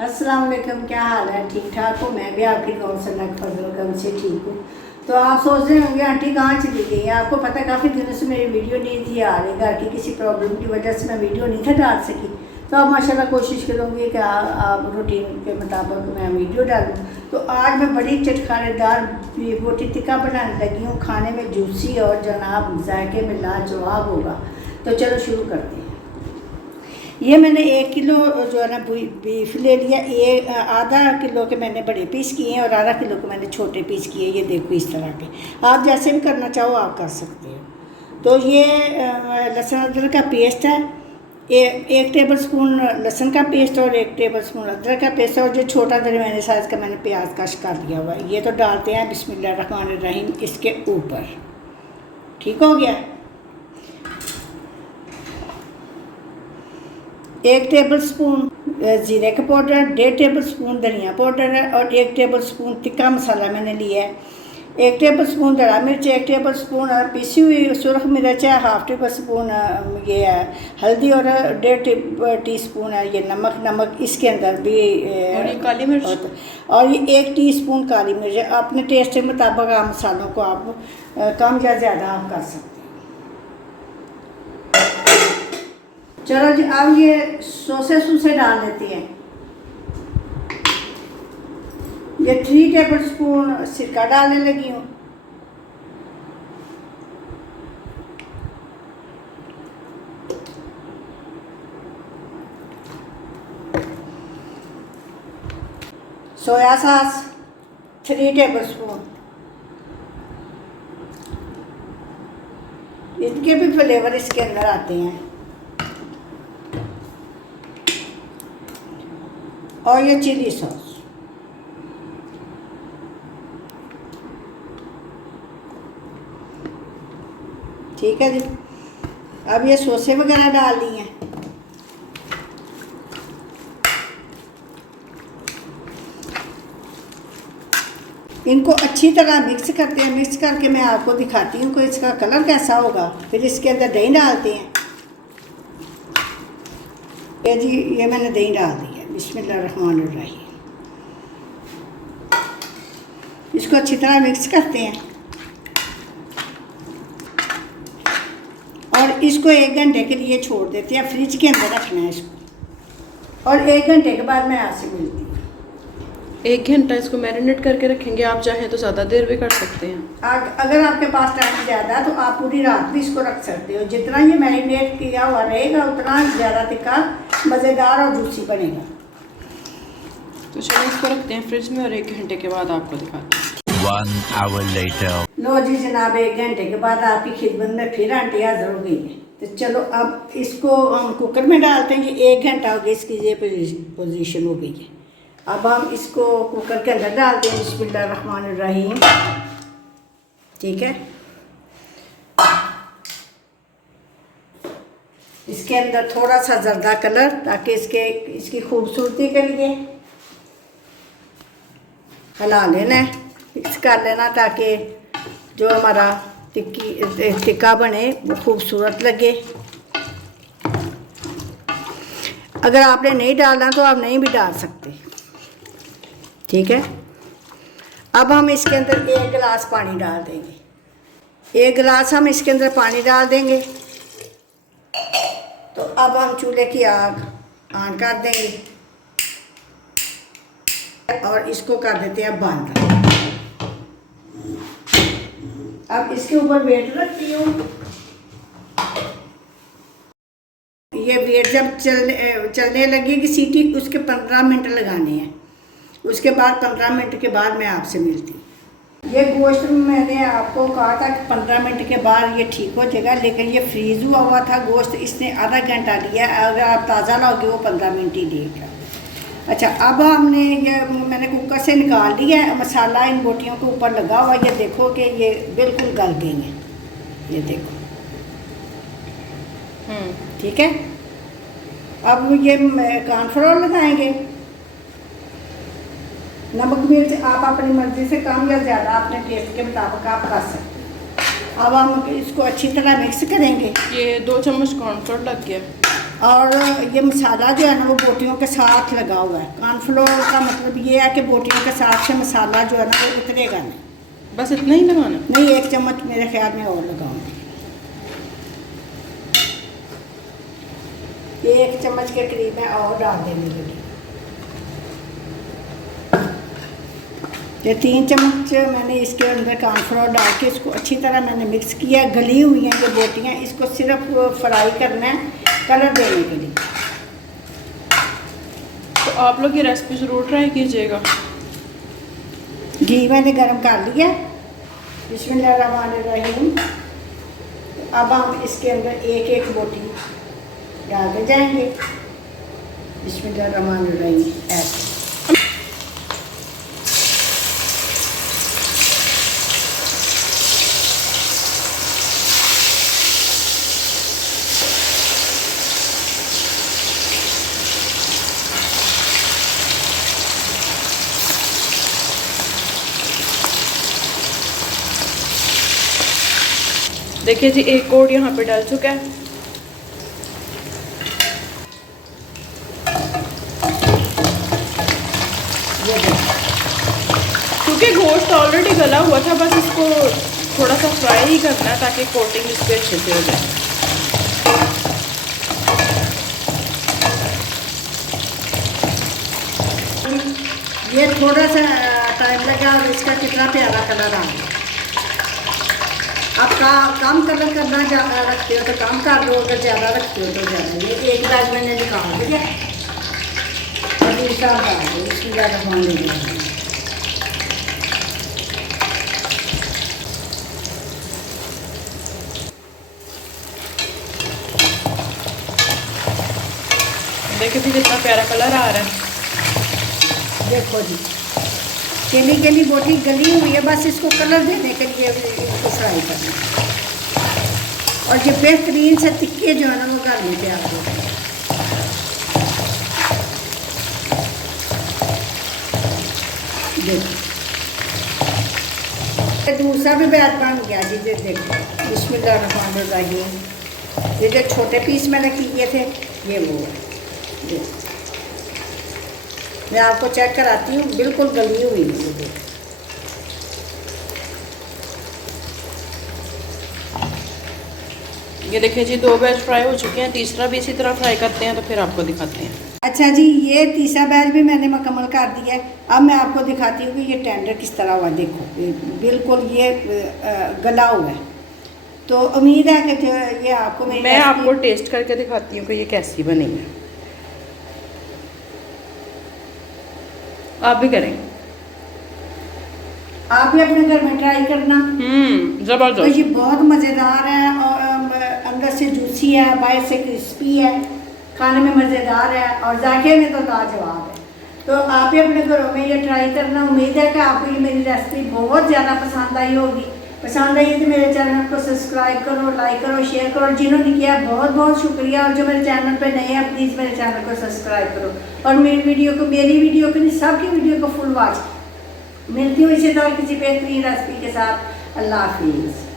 अस्सलाम वालेकुम, क्या हाल है? ठीक ठाक हो? मैं भी आपकी दुआ से अल्लाह के फजल करम से ठीक हूँ। तो आप सोच रहे होंगे आंटी कहाँ चली गई है। आपको पता है काफ़ी दिनों से मेरी वीडियो नहीं थी आ रही, घर की किसी प्रॉब्लम की वजह से मैं वीडियो नहीं था डाल सकी। तो अब माशाल्लाह कोशिश करूँगी कि आप रूटीन के मुताबिक मैं वीडियो डालूँ। तो आज मैं बड़ी चटखानेदार बोटी टिक्का बनाने लगी हूँ, खाने में जूसी और जनाब जायके में लाजवाब होगा। तो चलो शुरू करते हैं। ये मैंने 1 किलो जो है ना बीफ ले लिया। आधा किलो के मैंने बड़े पीस किए हैं और आधा किलो के मैंने छोटे पीस किए। ये देखो इस तरह के, आप जैसे भी करना चाहो आप कर सकते हो। तो ये लहसुन अदरक का पेस्ट है, 1 टेबल स्पून लहसुन का पेस्ट और 1 टेबल स्पून अदरक का पेस्ट और जो छोटा दरमियाने साइज़ का मैंने प्याज कश कर लिया हुआ है। ये तो डालते हैं बिस्मिल्लाहिर्रहमानिर्रहीम इसके ऊपर। ठीक हो गया। 1 टेबल स्पून ज़ीरे का पाउडर, 1.5 टेबल स्पून धनिया पाउडर है और 1 टेबल स्पून टिक्का मसाला मैंने लिया है। 1 टेबल स्पून दड़ा मिर्च, 1 टेबल स्पून पीसी हुई सुरख मिर्च है, 1/2 टेबल स्पून ये है हल्दी और 1.5 टीस्पून है ये नमक इसके अंदर भी और ये काली मिर्च और ये 1 टीस्पून काली मिर्च है। अपने टेस्ट के मुताबिक आप मसालों को आप कम या ज़्यादा आप कर सकते हैं। चलो जी, अब ये सौसे डाल देते हैं। ये 3 टेबल स्पून सिरका डालने लगी हूँ। सोया सॉस 3 टेबल स्पून, इनके भी फ्लेवर इसके अंदर आते हैं। और ये चिली सॉस, ठीक है जी। अब ये सौसे वगैरह डाल दी हैं। इनको अच्छी तरह मिक्स करते हैं। मिक्स करके मैं आपको दिखाती हूँ कि इसका कलर कैसा होगा। फिर इसके अंदर दही डालते हैं। ये जी ये मैंने दही डाल दी है। बिस्मिल्लाहिर्रहमानिर्रहीम। इसको अच्छी तरह मिक्स करते हैं और इसको 1 घंटे के लिए छोड़ देते हैं। फ्रिज के अंदर रखना है इसको और 1 घंटे के बाद मैं आपसे मिलती हूँ। 1 घंटा इसको मैरिनेट करके रखेंगे। आप चाहें तो ज़्यादा देर भी कर सकते हैं। अगर आपके पास टाइम ज़्यादा है तो आप पूरी रात भी इसको रख सकते हो। जितना ये मैरिनेट किया हुआ रहेगा उतना ज़्यादा टिक्का मज़ेदार और जूसी बनेगा। तो चलो इसको रखते हैं फ्रिज में और 1 घंटे के बाद आपको दिखाते हैं। 1 hour later. लो जी जनाब, 1 घंटे के बाद आपकी खिदमत में फिर आंटी हाज़िर हो गई है। तो चलो अब इसको हम कुकर में डालते हैं। ये 1 घंटा हो गया इसकी ये पोजीशन हो गई है। अब हम इसको कुकर के अंदर डालते हैं। बिस्मिल्लाहिर्रहमानिर्रहीम। ठीक है, इसके अंदर थोड़ा सा जर्दा कलर ताकि इसकी खूबसूरती के लिए हिला लेना है, मिक्स कर लेना ताकि जो हमारा टिक्का बने वो खूबसूरत लगे। अगर आपने नहीं डालना तो आप नहीं भी डाल सकते। ठीक है, अब हम इसके अंदर 1 गिलास पानी डाल देंगे। 1 गिलास हम इसके अंदर पानी डाल देंगे। तो अब हम चूल्हे की आग ऑन कर देंगे और इसको कर देते हैं बंद। अब इसके ऊपर वेट रखती हूँ। ये वेट जब चलने लगेगी सीटी, उसके 15 मिनट लगाने हैं। उसके बाद 15 मिनट के बाद मैं आपसे मिलती हूँ। ये गोश्त मैंने आपको कहा था कि 15 मिनट के बाद ये ठीक हो जाएगा, लेकिन ये फ्रीज़ हुआ था गोश्त, इसने आधा घंटा लिया। अगर आप ताज़ा लाओगे वो 15 मिनट ही लेगा। अच्छा, अब हमने ये मैंने कुकर से निकाल लिया है। मसाला इन बोटियों के ऊपर लगा हुआ। ये देखो कि ये बिल्कुल गल गई हैं। ये देखो, ठीक है। अब ये कॉर्नफ्लोर लगाएंगे। नमक मिर्च आप अपनी मर्ज़ी से कम या ज़्यादा अपने टेस्ट के मुताबिक आप कर सकते हैं। अब हम इसको अच्छी तरह मिक्स करेंगे। ये 2 चम्मच कॉर्नफ्लोर लग गया। और ये मसाला जो है ना वो बोटियों के साथ लगा हुआ है। कॉर्नफ्लोर का मतलब ये है कि बोटियों के साथ से मसाला जो है ना वो उतरेगा नहीं। बस इतना ही लगाना? नहीं, 1 चम्मच मेरे ख्याल में और लगाऊंगी। 1 चम्मच के करीब मैं और डाल देने लगी। ये 3 चम्मच मैंने इसके अंदर कॉर्नफ्लोर डाल के इसको अच्छी तरह मैंने मिक्स किया। गली हुई हैं ये बोटियाँ, इसको सिर्फ फ्राई करना है कलर देने के लिए। तो आप लोग ये रेसिपी ज़रूर ट्राई कीजिएगा। घी मैंने गरम कर लिया। बिस्मिल्लाहिर्रहमानिर्रहीम। अब हम इसके अंदर एक एक बोटी डालते जाएंगे। बिस्मिल्लाहिर्रहमानिर्रहीम। ऐसे देखिए जी, एक कोड यहाँ पे डल चुका है। क्योंकि गोश्त ऑलरेडी गला हुआ था, बस इसको थोड़ा सा फ्राई ही करना है ताकि कोटिंग इस पर अच्छे से हो जाए। ये थोड़ा सा टाइम लगा और इसका कितना प्यारा कलर आ गया। आप कम कलर करना रखते हो तो कम कर लो, अगर ज़्यादा रखते हो तो ज़्यादा। ये एक बैग मैंने निकाल दिया और दूसरा डाल दो। इसकी ज़्यादा पानी नहीं। देखिए जी कितना प्यारा कलर आ रहा है। देखो जी, केली केली बोटी गली हुई है, बस इसको कलर देने के लिए इसको फ्राई करना है। और ये बेहतरीन से तिक्के जो है ना वो घर में तैयार हो गए। देखो दूसरा भी बैच बन गया जी। ये देखो, बिस्मिल्लाहिर्रहमानिर्रहीम। ये जो छोटे पीस मैंने किए थे ये वो है। देखो मैं आपको चेक कराती हूँ, बिल्कुल गली हुई है। ये देखिए जी 2 बैच फ्राई हो चुके हैं, तीसरा भी इसी तरह फ्राई करते हैं तो फिर आपको दिखाते हैं। अच्छा जी, ये तीसरा बैच भी मैंने मुकम्मल कर दिया है। अब मैं आपको दिखाती हूँ कि ये टेंडर किस तरह हुआ। देखो बिल्कुल ये गला हुआ है। तो उम्मीद है कि जो ये आपको मैं आपको टेस्ट करके दिखाती हूँ कि ये कैसी बनी है। आप भी करें, आप भी अपने घर में ट्राई करना। जबरदस्त। तो ये बहुत मज़ेदार है और अंदर से जूसी है, बाहर से क्रिस्पी है, खाने में मज़ेदार है और जायके में तो लाजवाब है। तो आप भी अपने घरों में ये ट्राई करना। उम्मीद है कि आपको ये मेरी रेसिपी बहुत ज़्यादा पसंद आई होगी। पसंद आई तो मेरे चैनल को सब्सक्राइब करो, लाइक करो, शेयर करो। जिन्होंने किया बहुत बहुत शुक्रिया, और जो मेरे चैनल पे नए हैं प्लीज़ मेरे चैनल को सब्सक्राइब करो और मेरी वीडियो को नहीं सबकी वीडियो को फुल वॉच। मिलती हूँ इसी तरह किसी बेहतरीन रेसिपी के साथ। अल्लाह हाफिज़।